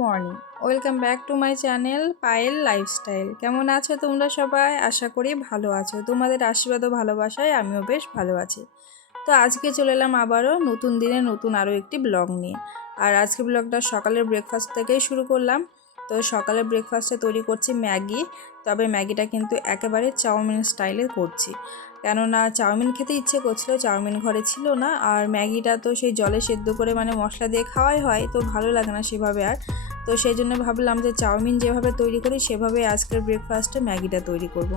Morning. Welcome back to my channel Payel lifestyle. কেমন আছো তোমরা সবাই? আশা করি ভালো আছো। তোমাদের আশীর্বাদ ও ভালোবাসায় আমিও বেশ ভালো আছি। তো আজকে চলে এলাম আবারও নতুন দিনে নতুন আরও একটি ব্লগ নিয়ে। আর আজকে ব্লগটা সকালের ব্রেকফাস্ট থেকেই শুরু করলাম। তো সকালে ব্রেকফাস্টে তৈরি করছি ম্যাগি। তবে ম্যাগিটা কিন্তু একেবারে চাউমিন স্টাইলে করছি। কেননা চাউমিন খেতে ইচ্ছে করছিল, চাউমিন ঘরে ছিল না। আর ম্যাগিটা তো সেই জলে সেদ্ধ করে মানে মশলা দিয়ে খাওয়াই হয়, তো ভালো লাগে না সেভাবে আর। তো সেই জন্য ভাবলাম যে চাউমিন যেভাবে তৈরি করি সেভাবে আজকের ব্রেকফাস্টে ম্যাগিটা তৈরি করব।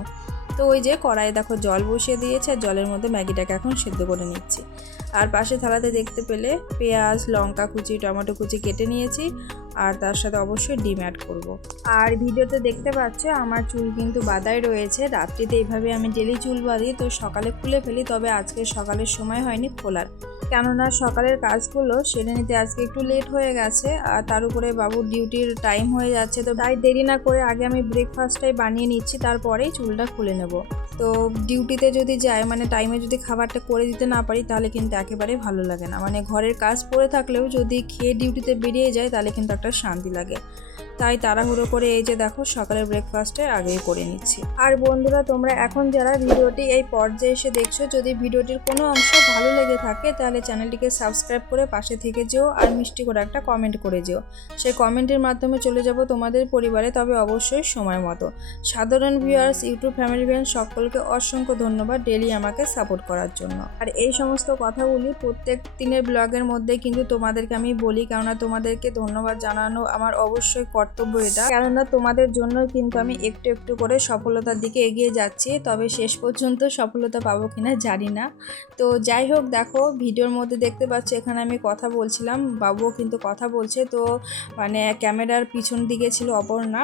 তো ওই যে কড়াইয়ে দেখো জল বসিয়ে দিয়েছে আর জলের মধ্যে ম্যাগিটাকে এখন সেদ্ধ করে নিচ্ছি আর পাশে থালাতে দেখতে পেলে পেঁয়াজ, লঙ্কা কুচি, টমেটো কুচি কেটে নিয়েছি আর তার সাথে অবশ্যই ডিম অ্যাড করব। আর ভিডিওতে দেখতে পাচ্ছ আমার চুল কিন্তু বাদাই রয়েছে, রাত্রিতে এইভাবে আমি ডেলি চুল বাঁধি তো সকালে খুলে ফেলি, তবে আজকে সকালের সময় হয়নি খোলার কেননা সকালের কাজগুলো সেরে নিতে আজকে একটু লেট হয়ে গেছে, আর তার উপরে বাবুর ডিউটির টাইম হয়ে যাচ্ছে, তো তাই দেরি না করে আগে আমি ব্রেকফাস্টটাই বানিয়ে নিচ্ছি, তারপরেই চুলটা খুলে নেব। তো ডিউটিতে যদি যাই মানে টাইমে যদি খাবারটা করে দিতে না পারি, তাহলে কিন্তু একেবারে ভালো লাগে না। মানে ঘরের কাজ পড়ে থাকলেও যদি খেয়ে ডিউটিতে বেরিয়ে যায় তাহলে কিন্তু একটা শান্তি লাগে। তাই তাড়াহুড়ো করে এই যে দেখো সকালের ব্রেকফাস্টে আগেই করে নিচ্ছি। আর বন্ধুরা, তোমরা এখন যারা ভিডিওটি এই পর্যায়ে এসে দেখছ, যদি ভিডিওটির কোনো অংশ ভালো লেগে থাকে, তাহলে চ্যানেলটিকে সাবস্ক্রাইব করে পাশে থেকে যেও আর মিষ্টি করে একটা কমেন্ট করে যেও। সেই কমেন্টের মাধ্যমে চলে যাব তোমাদের পরিবারে, তবে অবশ্যই সময় মতো। সাধারণ ভিউয়ার্স ইউটিউব ফ্যামিলি ভিউয়ার্স সকলকে অসংখ্য ধন্যবাদ ডেলি আমাকে সাপোর্ট করার জন্য। আর এই সমস্ত কথাগুলি প্রত্যেক দিনের ব্লগের মধ্যে কিন্তু তোমাদেরকে আমি বলি, কেননা তোমাদেরকে ধন্যবাদ জানানো আমার অবশ্যই কর্তব্য এটা। কেননা তোমাদের জন্য কিন্তু আমি একটু একটু করে সফলতার দিকে এগিয়ে যাচ্ছি, তবে শেষ পর্যন্ত সফলতা পাবো কিনা জানি না। তো যাই হোক, দেখো, ভিডিওর মধ্যে দেখতে পাচ্ছ, এখানে আমি কথা বলছিলাম, বাবুও কিন্তু কথা বলছে, তো মানে ক্যামেরার পিছন দিকে ছিল অপর্ণা।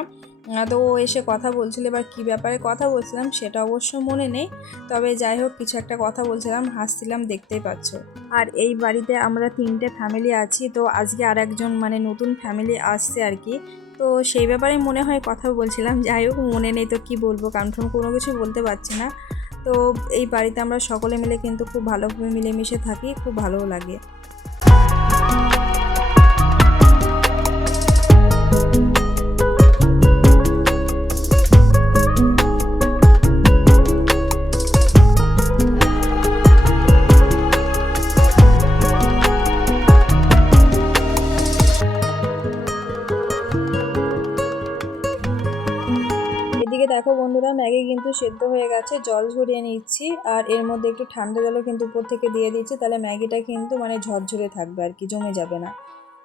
তো ও এসে কথা বলছিল, এবার কী ব্যাপারে কথা বলছিলাম সেটা অবশ্য মনে নেই, তবে যাই হোক, কিছু একটা কথা বলছিলাম, হাসছিলাম, দেখতেই পাচ্ছ। আর এই বাড়িতে আমরা তিনটে ফ্যামিলি আছি, তো আজকে আর একজন মানে নতুন ফ্যামিলি আসছে আর কি। তো সেই ব্যাপারে মনে হয় কথা বলছিলাম। যাই হোক, মনে নেই তো কি বলব কনফার্ম কোনো কিছু বলতে পারছি না। তো এই বাড়িতে আমরা সকলে মিলে কিন্তু খুব ভালোভাবে মিলেমিশে থাকি, খুব ভালোও লাগে। ম্যাগি কিন্তু সেদ্ধ হয়ে গেছে, জল ঝরিয়ে নিচ্ছি আর এর মধ্যে একটু ঠান্ডা জলও কিন্তু উপর থেকে দিয়ে দিচ্ছি, তাহলে ম্যাগিটা কিন্তু মানে ঝরঝরে থাকবে আর কি, জমে যাবে না।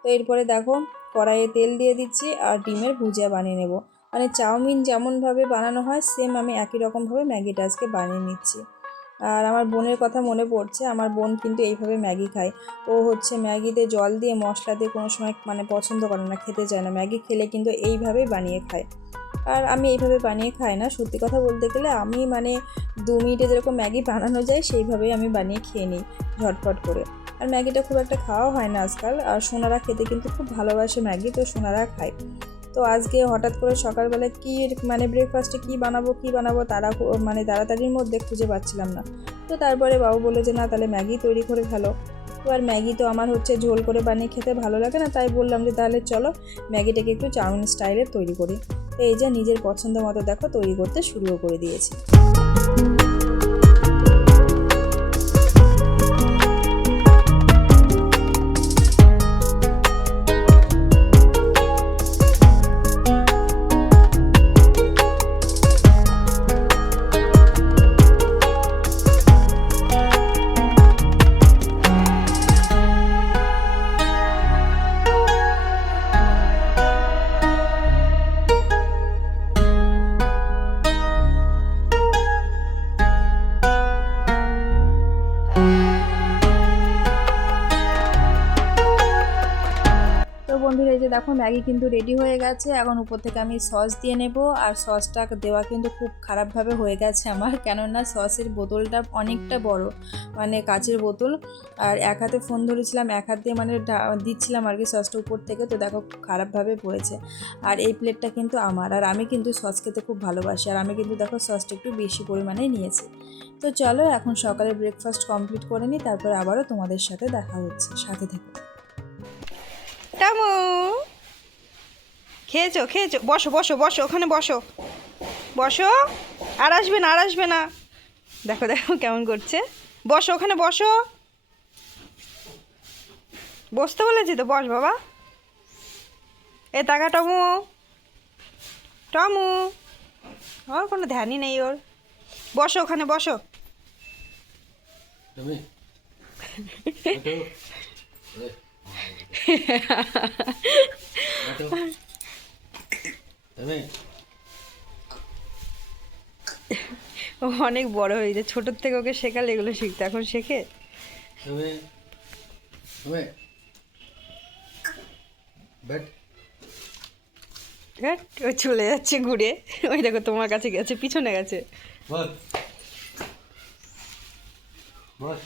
তো এরপরে দেখো কড়াইয়ে তেল দিয়ে দিচ্ছি আর ডিমের ভুজিয়া বানিয়ে নেব। মানে চাউমিন যেমনভাবে বানানো হয় সেম আমি একই রকমভাবে ম্যাগিটা আজকে বানিয়ে নিচ্ছি। আর আমার বোনের কথা মনে পড়ছে, আমার বোন কিন্তু এইভাবে ম্যাগি খায়। ও হচ্ছে ম্যাগিতে জল দিয়ে মশলা দিয়ে কোনো সময় মানে পছন্দ করে না, খেতে চায় না। ম্যাগি খেলে কিন্তু এইভাবেই বানিয়ে খায়। আর আমি এইভাবে বানিয়ে খাই না। সত্যি কথা বলতে গেলে আমি মানে দু মিনিটে যেরকম ম্যাগি বানানো যায়, সেইভাবেই আমি বানিয়ে খেয়ে নিই ঝটপট করে। আর ম্যাগিটা খুব একটা খাওয়া হয় না আজকাল। আর সোনারা খেতে কিন্তু খুব ভালোবাসে ম্যাগি, তো সোনারা খায় তো আজকে হঠাৎ করে সকালবেলা কি মানে ব্রেকফাস্টে কি বানাবো কি বানাবো তারা মানে তাড়াতাড়ির মধ্যে খুঁজে পাচ্ছিলাম না। তো তারপরে বাবু বলে যে, না, তাহলে ম্যাগি তৈরি করে ফেলো। তো আর ম্যাগি তো আমার হচ্ছে ঝোল করে বানিয়ে খেতে ভালো লাগে না, তাই বললাম যে, তাহলে চলো ম্যাগিটাকে একটু চাউমিন স্টাইলে তৈরি করি। তো এই যে নিজের পছন্দ মতো দেখো, তৈরি করতে শুরুও করে দিয়েছি। দেখো ম্যাগি কিন্তু রেডি হয়ে গেছে। এখন উপর থেকে আমি সস দিয়ে নেব। আর সসটা দেওয়া কিন্তু খুব খারাপভাবে হয়ে গেছে আমার কেননা সসের বোতলটা অনেকটা বড় মানে কাচের বোতল। আর এক হাতে ফোন ধরেছিলাম এক হাত দিয়ে মানে দিচ্ছিলাম আর কি সসটা উপর থেকে তো দেখো খুব খারাপভাবে পড়েছে। আর এই প্লেটটা কিন্তু আমার আর আমি কিন্তু সস খেতে খুব ভালোবাসি। আর আমি কিন্তু দেখো সসটা একটু বেশি পরিমাণে নিয়েছি। তো চলো এখন সকালে ব্রেকফাস্ট কমপ্লিট করে নিই তারপরে আবারও তোমাদের সাথে দেখা হচ্ছে। সাথে থেকে। টামু খেয়েছো খেয়েছো। বসো বসো বসো ওখানে বসো। বসো। আর আসবে না আর আসবে না। দেখো দেখো কেমন করছে। বসো ওখানে বসো। বসতে বলেছি তো বস বাবা। এ টাকা টমু। টমু। ওর কোনো ধ্যানই নেই ওর। বসো ওখানে বসো. ও অনেক বড় হয়েছে ছোটোর থেকে ওকে শেখালে এগুলো শিখতে। এখন শেখে? ও চলে যাচ্ছে ঘুরে। ওই দেখো, তোমার কাছে গেছে, পিছনে গেছে। Bot. Bot.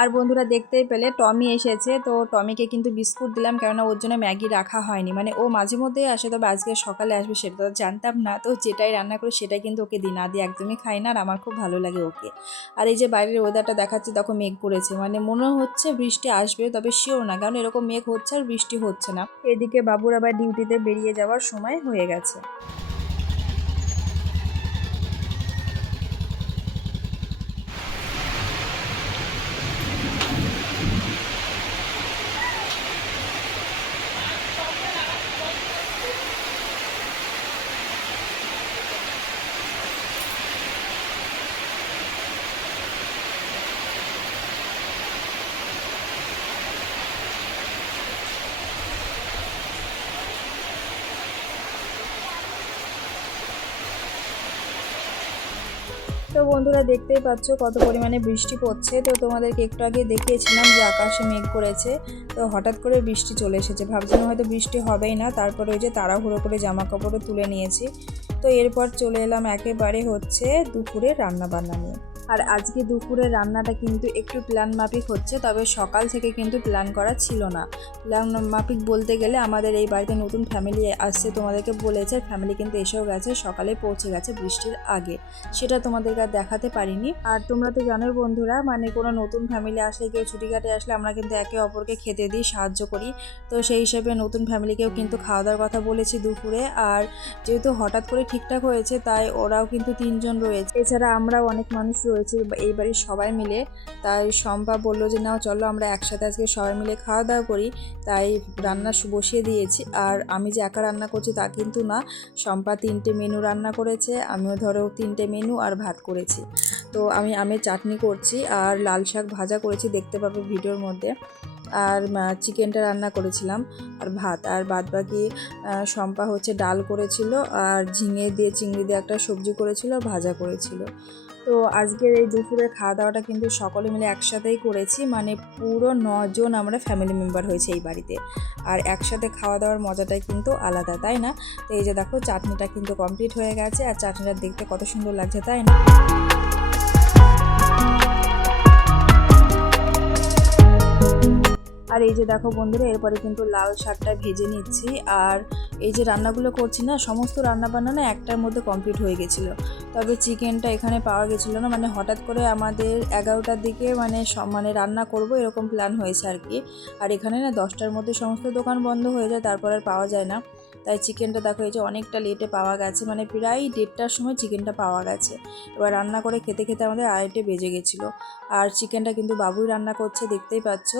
আর বন্ধুরা দেখতেই পেলে, টমি এসেছে, তো টমিকে কিন্তু বিস্কুট দিলাম, কেননা ওর জন্য ম্যাগি রাখা হয়নি। মানে ও মাঝে মধ্যেই আসে, তবে আজকে সকালে আসবে সেটা তো জানতাম না। তো যেটাই রান্না করি, সেটাই কিন্তু ওকে দিই। না দিয়ে একদমই খাই না, আর আমার খুব ভালো লাগে ওকে। আর এই যে বাইরের ওয়েদারটা দেখাচ্ছে, দেখো মেঘ করেছে। মানে মনে হচ্ছে বৃষ্টি আসবে, তবে শিওর না, কারণ এরকম মেঘ হচ্ছে আর বৃষ্টি হচ্ছে না। এদিকে বাবুর আবার ডিউটিতে বেরিয়ে যাওয়ার সময় হয়ে গেছে। বন্ধুরা দেখতেই পাচ্ছ কত পরিমাণে বৃষ্টি পড়ছে। তো তোমাদেরকে একটু আগে দেখিয়েছিলাম যে আকাশে মেঘ করেছে। তো হঠাৎ করে বৃষ্টি চলে এসেছে। ভাবছিলাম হয়তো বৃষ্টি হবেই না, তারপরে ওই যে তাড়াহুড়ো করে জামা কাপড়ও তুলে নিয়েছি। তো এরপর চলে এলাম একেবারে হচ্ছে দুপুরে রান্না বান্না নিয়ে। আর আজকে দুপুরে রান্নাটা কিন্তু একটু প্ল্যান মাফিক হচ্ছে, তবে সকাল থেকে কিন্তু প্ল্যান করা ছিল না। প্ল্যান মাফিক বলতে গেলে আমাদের এই বাড়িতে নতুন ফ্যামিলি আসছে, তোমাদেরকে বলেছে ফ্যামিলি কিন্তু এসেও গেছে, সকালে পৌঁছে গেছে বৃষ্টির আগে। সেটা তোমাদেরকে দেখাতে পারিনি। আর তোমরা তো জানোই বন্ধুরা মানে কোনো নতুন ফ্যামিলি আসলে, কেউ ছুটি কাটে আসলে আমরা কিন্তু একে অপরকে খেতে দিই, সাহায্য করি। তো সেই হিসেবে নতুন ফ্যামিলিকেও কিন্তু খাওয়া দাওয়ার কথা বলেছি দুপুরে। আর যেহেতু হঠাৎ করে ঠিকঠাক হয়েছে, তাই ওরাও কিন্তু তিনজন রয়েছে। এছাড়া আমরাও অনেক মানুষ রয়েছে এই বাড়ির সবাই মিলে। তাই শম্পা বলল যে, নাও, চলো আমরা একসাথে আজকে সবাই মিলে খাওয়া দাওয়া করি। তাই রান্না বসিয়ে দিয়েছি। আর আমি যে একা রান্না করছি তা কিন্তু না। শম্পা তিনটে মেনু রান্না করেছে, আমিও ধরো তিনটে মেনু আর ভাত করেছি। তো আমি আমের চাটনি করছি আর লাল শাক ভাজা করেছি, দেখতে পাবে ভিডিওর মধ্যে। আর চিকেনটা রান্না করেছিলাম আর ভাত। আর বাদ বাকি শম্পা হচ্ছে ডাল করেছিল আর ঝিঙে দিয়ে, চিংড়ি দিয়ে একটা সবজি করেছিল, ভাজা করেছিল। তো আজকের এই দুপুরের খাওয়া দাওয়াটা কিন্তু সকলে মিলে একসাথেই করেছি। মানে পুরো নজন আমরা ফ্যামিলি মেম্বার হয়েছে এই বাড়িতে। আর একসাথে খাওয়া দাওয়ার মজাটাই কিন্তু আলাদা, তাই না? তো এই যে দেখো, চাটনিটা কিন্তু কমপ্লিট হয়ে গেছে। আর চাটনিটা দেখতে কত সুন্দর লাগছে, তাই না? আর এই যে দেখো বন্ধুরা, এরপরে কিন্তু লাল শাকটা ভেজে নিচ্ছি। আর এই যে রান্নাগুলো করছি না, সমস্ত রান্না বান্না না একটার মধ্যে কমপ্লিট হয়ে গেছিল। তবে চিকেনটা এখানে পাওয়া গেছিল না মানে হঠাৎ করে আমাদের এগারোটার দিকে মানে মানে রান্না করব এরকম প্ল্যান হয়েছে আর কি। আর এখানে না দশটার মধ্যে সমস্ত দোকান বন্ধ হয়ে যায়, তারপর আর পাওয়া যায় না। তাই চিকেনটা দেখো, এই যে অনেকটা লেটে পাওয়া গেছে মানে প্রায় দেড়টার সময় চিকেনটা পাওয়া গেছে। এবার রান্না করে খেতে খেতে আমাদের আড়াইটে বেজে গেছিল। আর চিকেনটা কিন্তু বাবুই রান্না করছে, দেখতেই পাচ্ছ।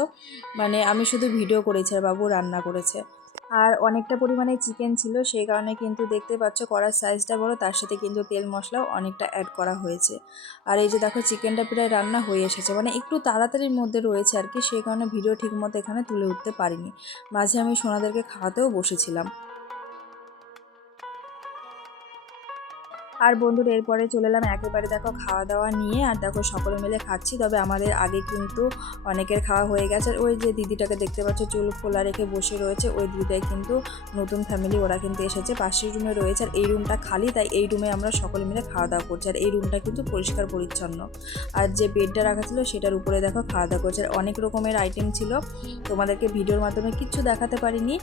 মানে আমি শুধু ভিডিও করেছি আর বাবু রান্না করেছে। আর অনেকটা পরিমাণে চিকেন ছিল, সেই কারণে কিন্তু দেখতে পাচ্ছ কড়ার সাইজটা বড়, তার সাথে কিন্তু তেল মশলাও অনেকটা অ্যাড করা হয়েছে। আর এই যে দেখো, চিকেনটা প্রায় রান্না হয়ে এসেছে। মানে একটু তাড়াতাড়ির মধ্যে রয়েছে আর কি, সেই কারণে ভিডিও ঠিকমতো এখানে তুলে উঠতে পারিনি। মাঝে আমি সোনাদেরকে খাওয়াতেও বসেছিলাম। আর বন্ধুরা এরপরে চলে এলাম, একেবারে দেখো খাওয়া দাওয়া নিয়ে। আর দেখো সকলে মিলে খাচ্ছি, তবে আমাদের আগে কিন্তু অনেকের খাওয়া হয়ে গেছে। আর ওই যে দিদিটাকে দেখতে পাচ্ছ, চুল খোলা রেখে বসে রয়েছে। ওই দিদিটাই কিন্তু নতুন ফ্যামিলি ওরা কিন্তু এসেছে, পাশের রুমে রয়েছে। আর এই রুমটা খালি, তাই এই রুমে আমরা সকলে মিলে খাওয়া দাওয়া করছি। আর এই রুমটা কিন্তু পরিষ্কার পরিচ্ছন্ন। আর যে বেডটা রাখা ছিল, সেটার উপরে দেখো খাওয়া দাওয়া করছে। আর অনেক রকমের আইটেম ছিল, তোমাদেরকে ভিডিওর মাধ্যমে কিচ্ছু দেখাতে পারিনি।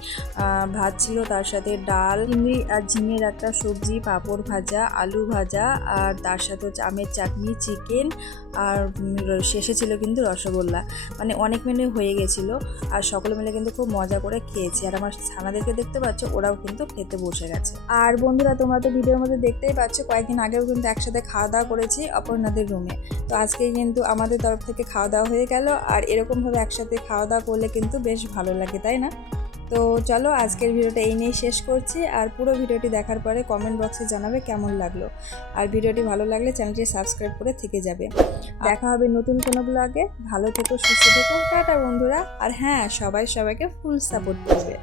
ভাত ছিল তার সাথে ডাল, চিংড়ি আর ঝিঙের একটা সবজি, পাঁপড় ভাজা আলু ভাজা আর তার সাথে হচ্ছে আমের চাটনি চিকেন আর শেষে ছিল কিন্তু রসগোল্লা। মানে অনেক মেনু হয়ে গেছিল আর সকলে মিলে কিন্তু খুব মজা করে খেয়েছি। আর আমার ছানাদেরকে দেখতে পাচ্ছ, ওরাও কিন্তু খেতে বসে গেছে। আর বন্ধুরা, তোমরা তো ভিডিওর মধ্যে দেখতেই পাচ্ছ, কয়েকদিন আগেও কিন্তু একসাথে খাওয়া দাওয়া করেছি অপর্ণাদের রুমে তো আজকে কিন্তু আমাদের তরফ থেকে খাওয়া দাওয়া হয়ে গেল। আর এরকমভাবে একসাথে খাওয়া দাওয়া করলে কিন্তু বেশ ভালো লাগে, তাই না? তো চলো আজকের ভিডিওটা এই নিয়েই শেষ করছি, আর পুরো ভিডিওটি দেখার পরে কমেন্ট বক্সে জানাবে কেমন লাগল। আর ভিডিওটি ভালো লাগলে চ্যানেলটি সাবস্ক্রাইব করে থেকে যাবে। দেখা হবে নতুন কোনো ব্লগে ভালো থেকো, সুস্থ থেকো। টাটা বন্ধুরা। আর হ্যাঁ সবাই সবাইকে ফুল সাপোর্ট করবে।